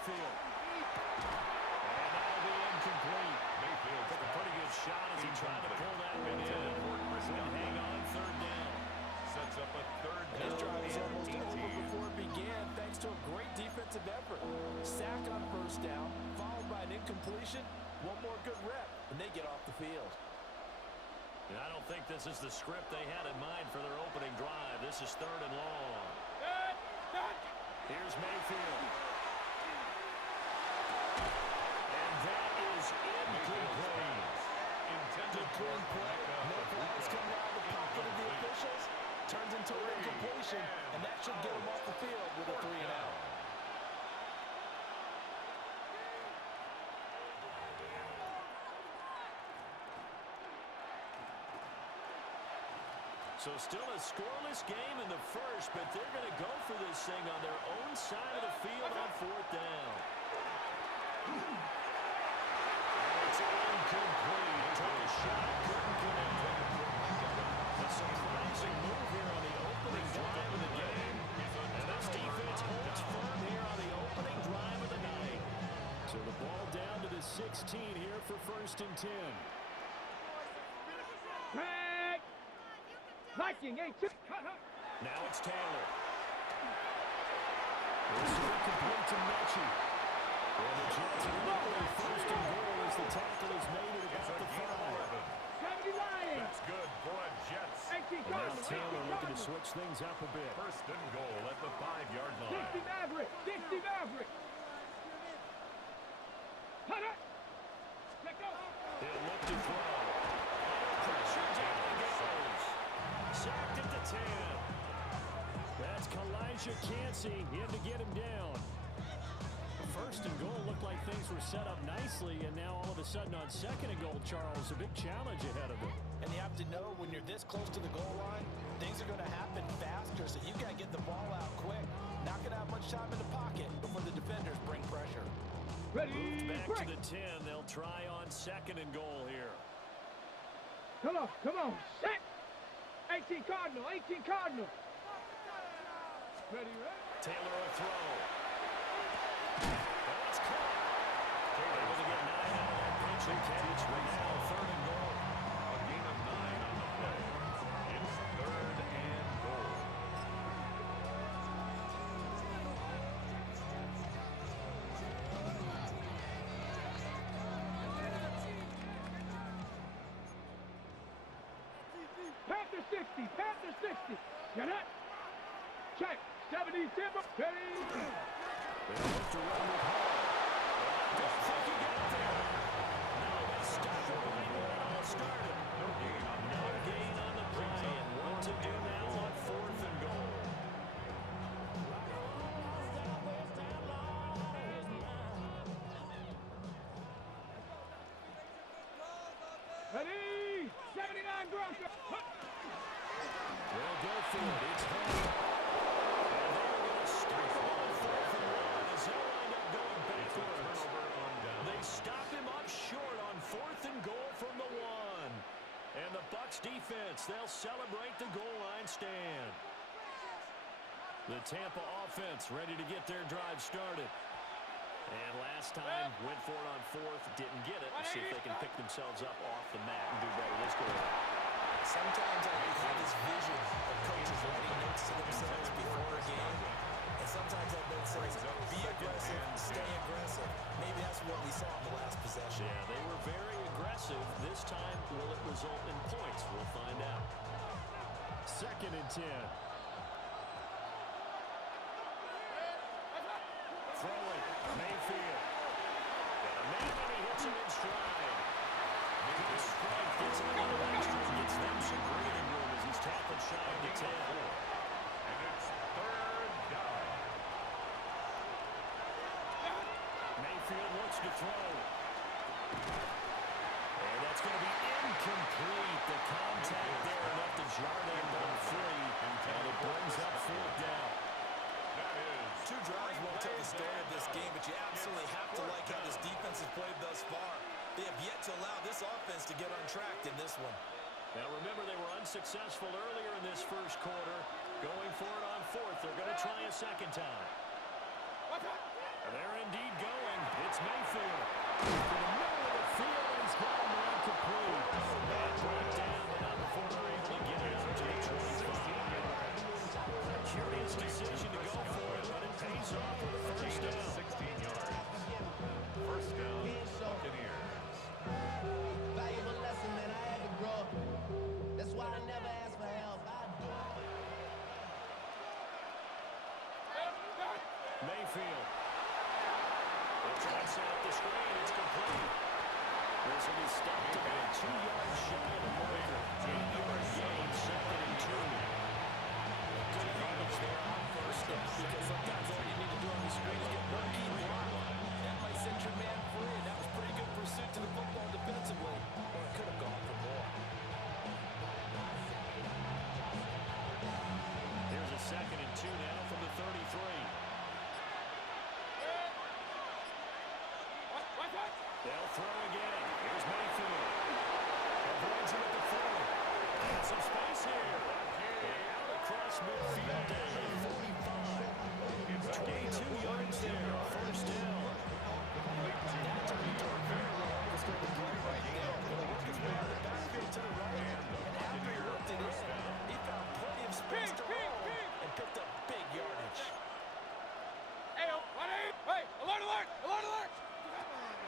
Mayfield. And that'll be incomplete. Mayfield took a pretty good shot as he tried to pull that one in. And hang on, third down. Sets up a third down. His drive was almost over before it began, thanks to a great defensive effort. Sack on first down, followed by an incompletion. One more good rep, and they get off the field. And I don't think this is the script they had in mind for their opening drive. This is third and long. Here's Mayfield. And that is incomplete. Intended clean play. No flags coming out of the pocket of the officials. Turns into an incompletion, and that should get him off the field with a 3-and-out. So still a scoreless game in the first, but they're going to go for this thing on their own side of the field on fourth down. It's incomplete. Took a shot, couldn't connect. A surprising move here on the opening drive of the game. And this defense holds firm here on the opening drive of the night. So the ball down to the 16 here for first and 10. Viking, now it's Taylor. This is incomplete to Mechie. And the Jets are going first and goal as the tackle is made at about the 5. That's good for a Jets. And now Taylor looking to switch things up a bit. First and goal at the 5-yard line. 60 Maverick. He'll look to throw. Pressure down he goes. Sacked at the 10. That's Kalijah Cansey in to get him down. First and goal looked like things were set up nicely, and now all of a sudden on second and goal, Charles, a big challenge ahead of them. And you have to know when you're this close to the goal line, things are going to happen faster, so you got to get the ball out quick. Not going to have much time in the pocket before the defenders bring pressure. Moved back to the 10. They'll try on second and goal here. Come on, set. 18 Cardinal. Ready? Taylor a throw. That's caught. Able to get 9 out of that pitch and catch. Now third and goal. A gain of 9 on the play. It's third and goal. Panther 60. Get it. Check. 70 Timber. Ready. They look to run with Hall. Don't think he got there. No, they stopped it right where it all started. No gain on the play. And what to do now on fourth and goal. Ready. 79 Bronco. They'll go for it. It's Hall. And they're going to stop on fourth and one as they'll wind up going backwards. They stop him up short on fourth and goal from the 1. And the Bucs defense, they'll celebrate the goal line stand. The Tampa offense ready to get their drive started. And last time, went for it on fourth, didn't get it. Let's see if they can pick themselves up off the mat and do better this go around. Sometimes I have this vision of coaches writing notes to themselves before a game. And sometimes that note says, be aggressive, stay aggressive. Maybe that's what we saw in the last possession. Yeah, they were very aggressive. This time, will it result in points? We'll find out. Second and 10. Throwing, Mayfield. And maybe he hits him in stride. Good strike, gets him a little extra, gets them some breathing room as he's tackled shy of the 10. And it's third down. Mayfield looks to throw. And that's going to be incomplete. The contact there enough to jar that ball free. And it brings up fourth down. That is. 2 drives won't tell the story of this game, but you absolutely have to like how this defense has played thus far. They have yet to allow this offense to get untracked in this one. Now remember, they were unsuccessful earlier in this first quarter. Going for it on fourth. They're going to try a second time. They're indeed going. It's Mayfield. To the middle of the field, and he's got him out complete. Bad brought down, but not before they're able to get it out to the 25. Curious decision to go for it, but it pays off for the first down. 16 yards. First down, Buccaneers. Valuable lesson, man. I had to grow. That's why I never ask for help. I do. Mayfield. It drops out the screen. It's complete. This will be stopped about 2 yards shy of the marker. 8-yard gain, 2nd and 2. Good coverage there on first down, because sometimes all you need to do on the screen is get one key block. That might set your man free, and that was pretty good pursuit to the football defensively, or it could have gone for more. Here's a 2nd and 2 now from the 33. They'll throw again. Here's Mayfield. Avoids him at the 40. And some space here. And out across midfield down to the 45. 22 yards there. First down. That turned into a very long restricted play right there. The work is made on the backfield to the right, and after he worked it in, he found plenty of space to roll and picked up big yardage. Hey, alert, alert, alert, alert!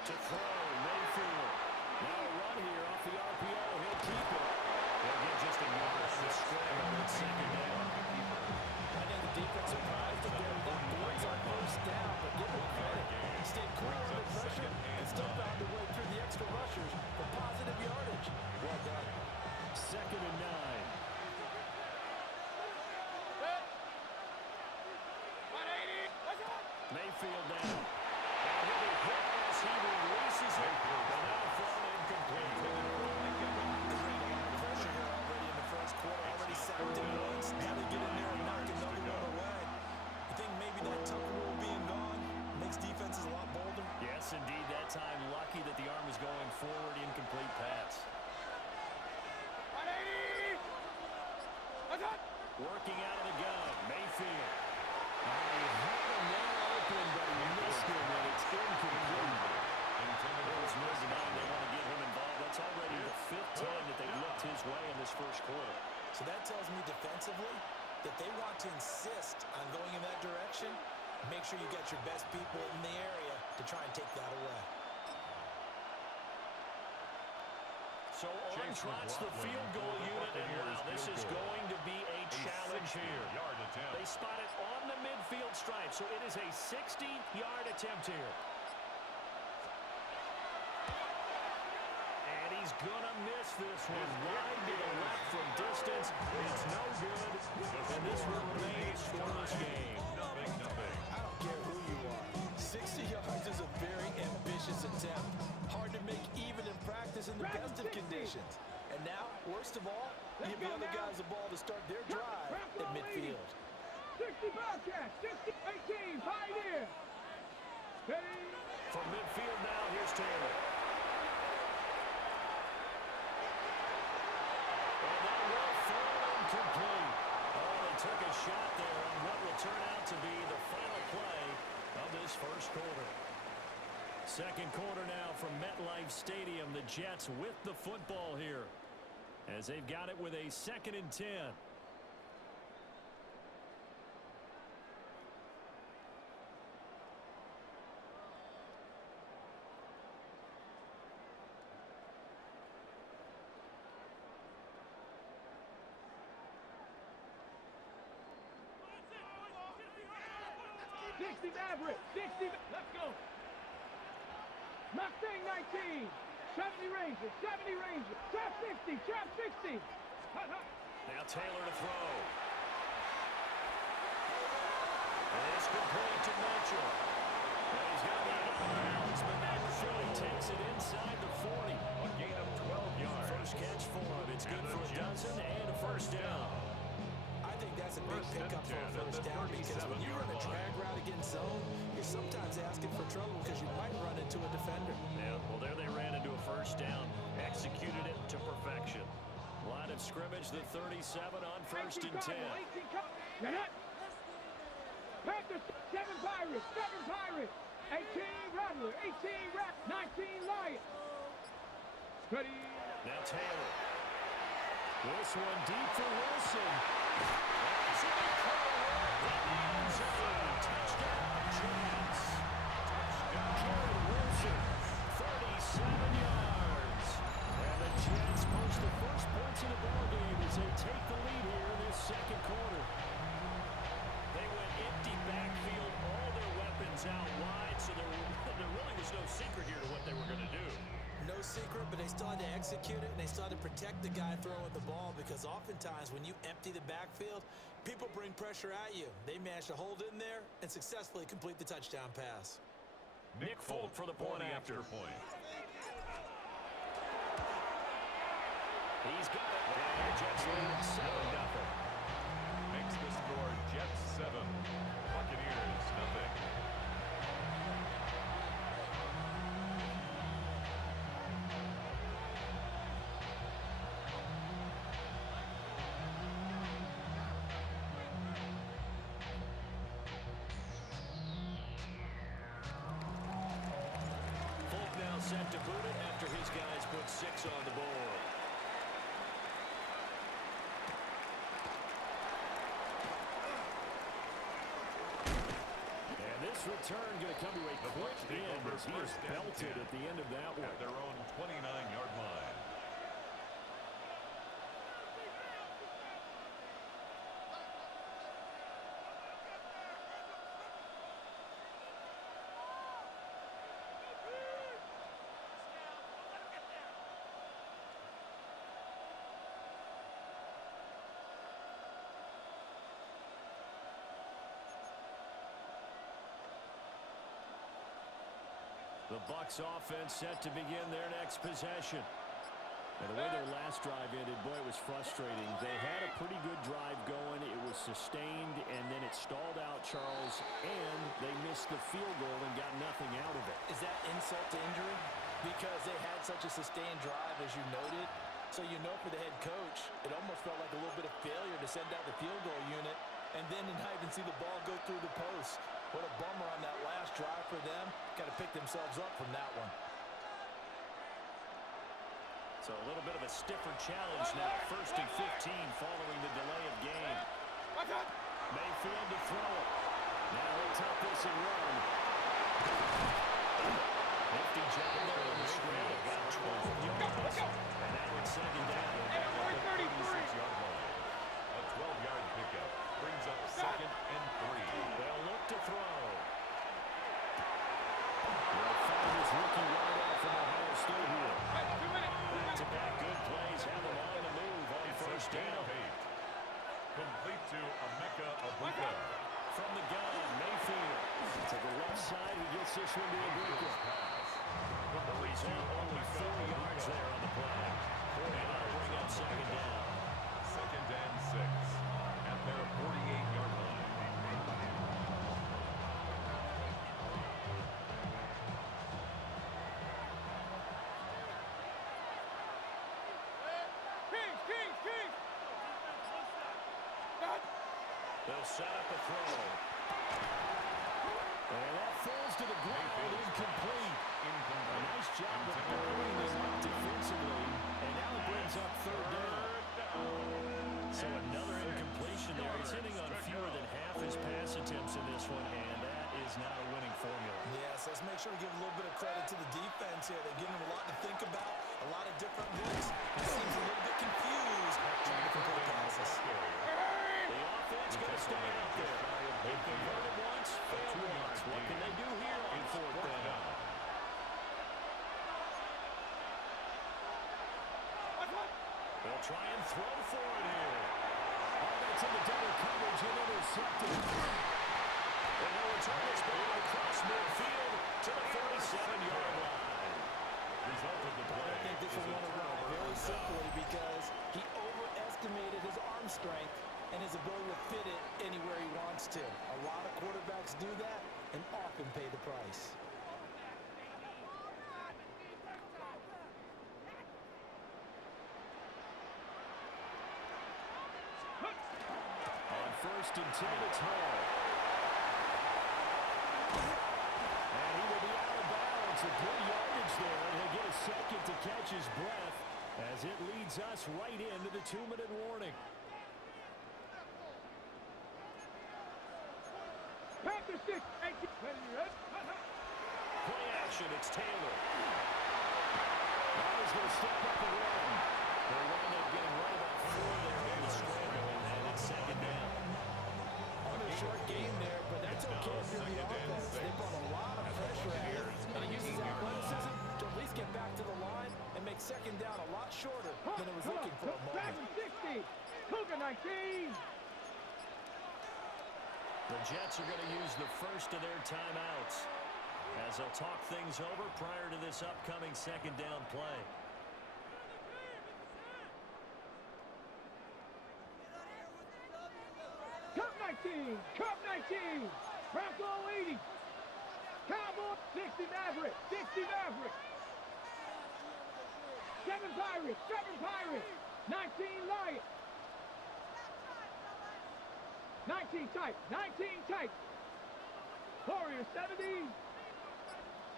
To throw, Mayfield. Now a run here off the RPO. He'll keep it. They'll get just a yard on the scramble at 2nd down. I think the defense surprised a bit. That blitz on first down, but give him credit. He stayed cool under pressure and still found a way through the extra rushers for positive yardage. Well done. 2nd and 9. Mayfield now. And he'll be hit as he releases it. But now thrown incomplete. They bring a lot of pressure here already in the first quarter. Already sacked him once. Now they get in there and knock another one away. You think maybe that Tucker rule being gone makes defenses a lot bolder? Yes, indeed. That time, lucky that the arm was going forward. Incomplete pass. Working out of the gun. Mayfield. He had him there open, but he missed him, and it's incomplete. Bills move tonight. They want to get him involved. That's already the 5th time that they looked his way in this first quarter. So that tells me defensively that they want to insist on going in that direction. Make sure you got your best people in the area to try and take that away. So on trots the field goal unit, and wow, this is going to be a challenge here. They spot it on the midfield stripe, so it is a 60-yard attempt here. And he's going to miss this one wide to the left from distance. It's no good, and this will remain a scoreless game. I don't care who you are. 60 yards is a very ambitious attempt. Hard to make even in practice in the best of conditions. And now, worst of all, give the other guys the ball to start their drive at midfield. 60 Bobcats, 60, 18, Pioneer. Ready? From midfield now, here's Taylor. And that will fall incomplete. Oh, they took a shot there on what will turn out to be the final play of this first quarter. Second quarter now from MetLife Stadium. The Jets with the football here as they've got it with a 2nd and 10. Maverick, 60, let's go. Mustang 19, 70 Ranger, 70 Ranger, trap 60, trap 60. Now Taylor to throw. And it's complete to Mitchell. And he's got that out of bounds, but that really takes it inside the 40. A gain of 12 yards. First catch for him. It's good for a dozen and a first down. I think that's a big pickup for a first down because when you run a drag route against zone, you're sometimes asking for trouble because you might run into a defender. Yeah, well, there they ran into a first down. Executed it to perfection. Line of scrimmage, the 37 on 1st and 10. You're not. Panthers, 7 Pirates. Pirates, 7 Pirates, 18 Rattler, 18 Rat, 19 Lion. Ready. Now Taylor. This one deep for Wilson. That's in the corner. In the end zone. Touchdown, Giants. Garrett Wilson, 37 yards. And the Giants post the first points in the ballgame as they take the lead here in this second quarter. They went empty backfield, all their weapons out wide, so there really was no secret here to what they were going to do. No secret, but they still had to execute it, and they still had to protect the guy throwing the ball, because oftentimes when you empty the backfield, people bring pressure at you. They managed to hold in there and successfully complete the touchdown pass. Nick Folk for the point after. He's got it. And the Jets lead 7-0. Makes the score Jets 7, Buccaneers nothing. Folk now set to boot it after his guys put 6 on the board. This return going to come to a quick end as he is belted at the end of that one. At their own 29-yard line. The Bucs offense set to begin their next possession. And the way their last drive ended, boy, it was frustrating. They had a pretty good drive going. It was sustained, and then it stalled out, Charles, and they missed the field goal and got nothing out of it. Is that insult to injury? Because they had such a sustained drive, as you noted. So you know for the head coach, it almost felt like a little bit of failure to send out the field goal unit and then to not even see the ball go through the post. What a bummer on that last drive for them. Got to pick themselves up from that one. So a little bit of a stiffer challenge now. 1st and 15 following the delay of game. Mayfield to throw it. Now he'll tuck this and run. Nifty job there on the scramble. Got 12 yards. And now it's 2nd down. At the 36-yard line. A 12-yard pickup brings up 2nd and 3. They'll look to throw. They'll find his rookie wideout from Ohio State here. Back-to-back good plays have him on the move on first down. Complete to Emeka Egbuka. From the gun, Mayfield. To the left side, he gets this one to Egbuka. He's only 4 yards there on the play. And that'll bring up 2nd down. 2nd and 6 at their 48-yard line. They'll set up a throw. And that falls to the ground, incomplete. A nice job of blowing them up defensively. And now it brings up 3rd down. So another incompletion there. He's hitting on fewer than half his pass attempts in this one, and that is not a winning formula. Yes, let's make sure we give a little bit of credit to the defense here. They've given him a lot to think about, a lot of different looks. He seems a little bit confused trying to complete passes. The offense going to stay out there. They've converted once, failed once. What can they do here on 4th down? They'll try and throw for it here. Oh, that's in the double coverage and intercepted. And they'll return this ball across midfield to the 47-yard line. Result of the play. I think this will win a run very simply because he overestimated his arm strength and his ability to fit it anywhere he wants to. A lot of quarterbacks do that and often pay the price. On 1st and 10, it's Hall. gets a good yardage there, and he'll get a second to catch his breath as it leads us right into the 2-minute warning. Panthers 6, 18. Play action, it's Taylor. Now he's going to step up and run. They'll wind up getting right about 4 there in the scramble, and it's second down. On a short game there, but that's okay if you're the offense. They brought a lot of pressure at him, and he uses athleticism to at least get back to the line and make second down a lot shorter than it was looking for a moment. 60, Cougar 19. The Jets are going to use the first of their timeouts as they'll talk things over prior to this upcoming second down play. Cup 19, Cup 19. Bronco 80. Cowboy 60 Maverick, 60 Maverick. 7 Pirates, 7 Pirates. 19 Lions. 19 type, 19 type. Warriors 70.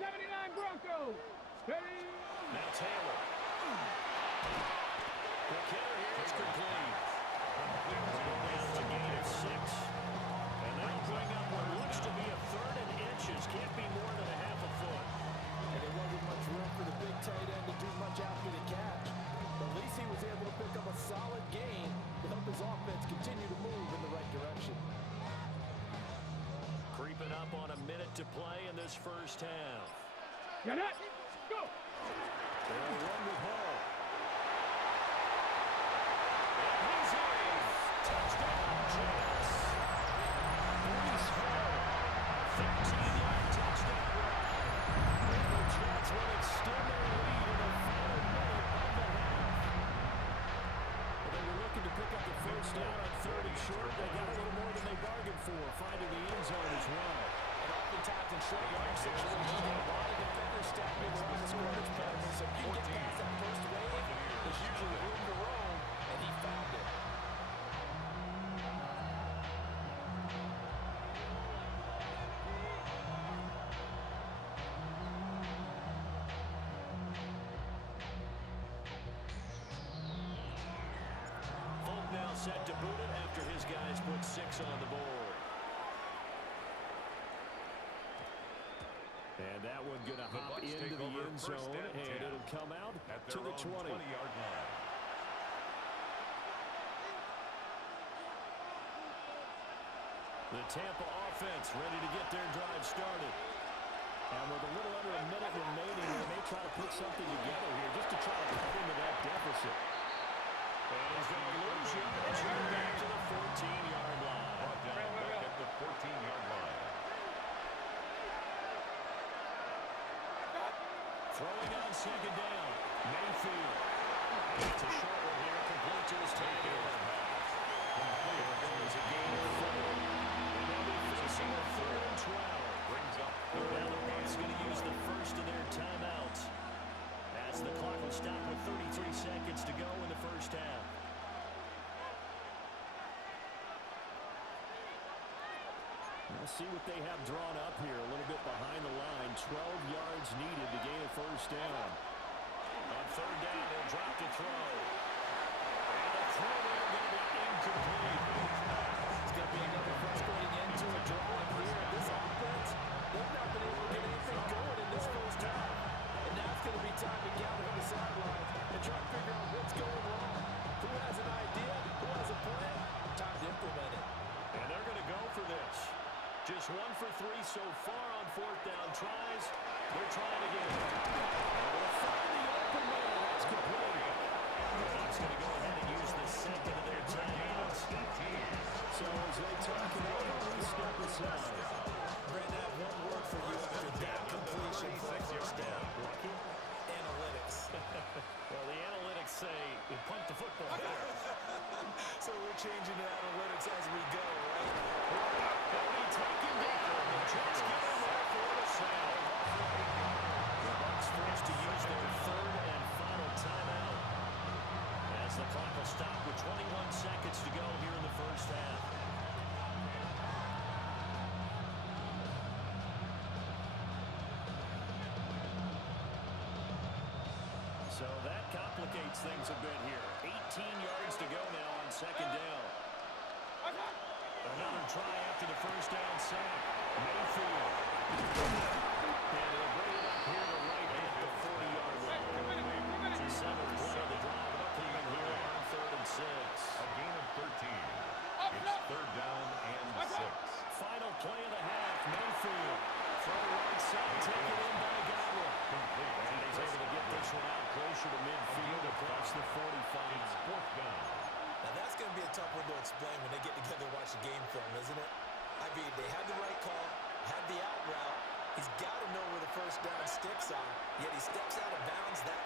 79 Broncos. Ready? Now Taylor. The kicker here is complete. Down to gain of 6. And that'll bring up what looks to be a 3rd and inches. Can't be more than a half a foot. And there wasn't much room for the big tight end to do much after the catch. But at least he was able to pick up a solid gain to help his offense continue to move in the right direction. Creeping up on a minute to play in this first half. Get it. Go. They'll run with Hall. And he's in. Touchdown, Jets. Brees Hall. 13-yard touchdown run. And the Jets will extend their lead in the final minute of the half. They were looking to pick up the first down on 3rd and short. They got a little more than they bargained for, finding the end zone as well. And oftentimes in short yard situations, you get a lot of defenders stacking around the scrimmage post. So if you get past that first wave, there's usually room to roam, and he found it. Folk now set to boot it after his guys put 6 on the board. And that one going to hop into the end zone, and it'll come out to the 20. 20-yard line. The Tampa offense ready to get their drive started. And with a little under a minute remaining, they may try to put something together here just to try to cut into that deficit. And he's going to lose yardage here back to the 14-yard line. Brought down back at the 14-yard line. Throwing on second down. Mayfield. It's a short one here, complete to his tail. There goes a gain of 4. And they'll be facing a 3rd and 12. Brings up Now the Bucs going to use the first of their timeouts as the clock will stop with 33 seconds to go in the first half. We'll see what they have drawn up here a little bit behind the line. 12 yards needed to gain a first down. On 3rd down, they'll drop to throw. And the throw there going to be incomplete. It's going to be another frustrating end to a drive here. This offense, they've not been able to get anything going in this first half. And now it's going to be time to gather on the sidelines and try to figure out what's going wrong. Who has an idea? Who has a plan? Time to implement it. And they're going to go for this. Just 1 for 3 so far on 4th down tries. They're trying again. And they'll find the open man. That's complete. The Bucs going to go ahead and use the second of their timeouts. So as they talk it over, we step aside. Brandon, I have one word for you after that completion for a first down. Lucky? Analytics. Well, the analytics say you punt the football there. So we're changing the analytics as we go, right? They'll be taken down. The Jets get him there for the sack. The Bucs forced to use their 3rd and final timeout as the clock will stop with 21 seconds to go here in the first half. distance things have been here. 18 yards to go now on second down. Another try after the first down sack. Mayfield. And he'll bring it up here to right at the 40-yard line. 7th play of the drive up even here on 3rd and 6. A gain of 13. It's 3rd down and 6. Final play of the half. Mayfield from the right side, taken in by Godwin. Complete. And he's able to get this one out closer to midfield across the 45. It's 4th down. Now that's going to be a tough one to explain when they get together and watch the game film, isn't it? I mean, they had the right call, had the out route. He's got to know where the first down sticks are, yet he steps out of bounds that